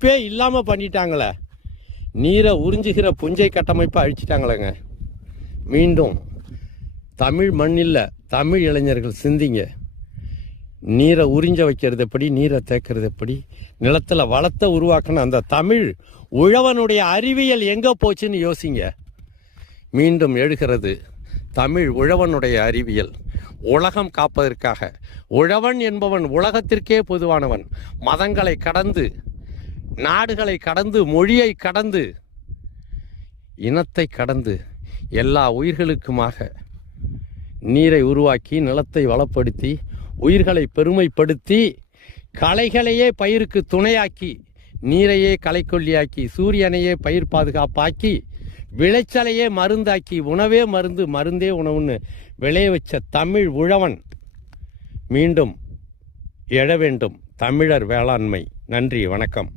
வாய்ப்பே இல்லாமல் பண்ணிட்டாங்களே. நீரை உறிஞ்சுகிற புஞ்சை கட்டமைப்பை அழிச்சிட்டாங்களேங்க. மீண்டும் தமிழ் மண்ணில் தமிழ் இளைஞர்கள் சிந்திங்க. நீரை உறிஞ்ச வைக்கிறது எப்படி, நீரை தேக்கிறது எப்படி, நிலத்தில் வளத்தை உருவாக்கணும். அந்த தமிழ் உழவனுடைய அறிவியல் எங்கே போச்சுன்னு யோசிங்க. மீண்டும் எழுகிறது தமிழ் உழவனுடைய அறிவியல். உலகம் காப்பதற்காக உழவன் என்பவன் உலகத்திற்கே பொதுவானவன். மதங்களை கடந்து, நாடுகளை கடந்து, மொழியை கடந்து, இனத்தை கடந்து எல்லா உயிர்களுக்குமாக நீரை உருவாக்கி, நிலத்தை வளப்படுத்தி, உயிர்களை பெருமைப்படுத்தி, களைகளையே பயிருக்கு துணையாக்கி, நீரையே களைக்கொல்லியாக்கி, சூரியனையே பயிர் பாதுகாப்பாக்கி, விளைச்சலையே மருந்தாக்கி, உணவே மருந்து, மருந்தே உணவுன்னு விளைய வச்ச தமிழ் உழவன் மீண்டும் எழ வேண்டும். தமிழர் வேளாண்மை. நன்றி, வணக்கம்.